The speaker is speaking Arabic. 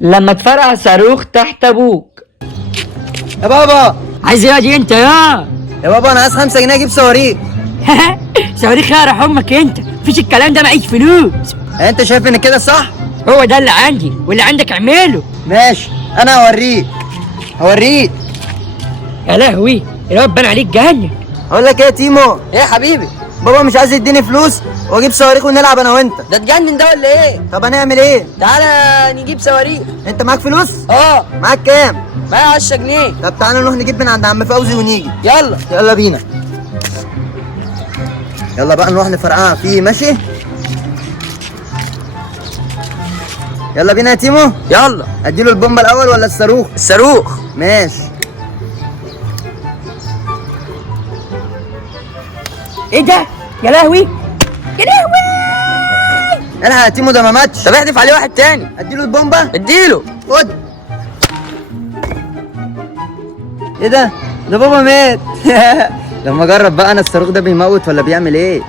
لما تفرقع صاروخ تحت ابوك. يا بابا عايز ايه دي انت يا يا بابا انا عايز 5 جنيه اجيب صواريخ. صواريخ يا روح امك انت، مفيش الكلام ده، معيش فلوس. انت شايف ان كده صح؟ هو ده اللي عندي واللي عندك اعمله. ماشي انا هوريك. يا لهوي الواد بان عليك جهنم. اقول لك ايه يا تيمو؟ ايه يا حبيبي؟ بابا مش عايز يديني فلوس واجيب صواريخ ونلعب انا وانت. ده اتجنن ده ولا ايه؟ طب هنعمل ايه؟ تعالى نجيب صواريخ. انت معاك فلوس؟ اه معاك كام؟ معايا 10 جنيه. طب تعالى نروح نجيب من عند عم فوزي ونيجي. يلا بينا. يلا بقى نروح نفرقعها فيه. ماشي يلا بينا يا تيمو. يلا. اديله البومبه الاول ولا الصاروخ؟ الصاروخ. ماشي. ايه ده؟ يا لهوي يا لهوي. الحق يا تيمو ده ما ماتش. طب احدف عليه واحد تاني. اديله البومبه. اديله. خد. ايه ده بابا مات. لما اجرب بقى انا الصاروخ ده بيموت ولا بيعمل ايه.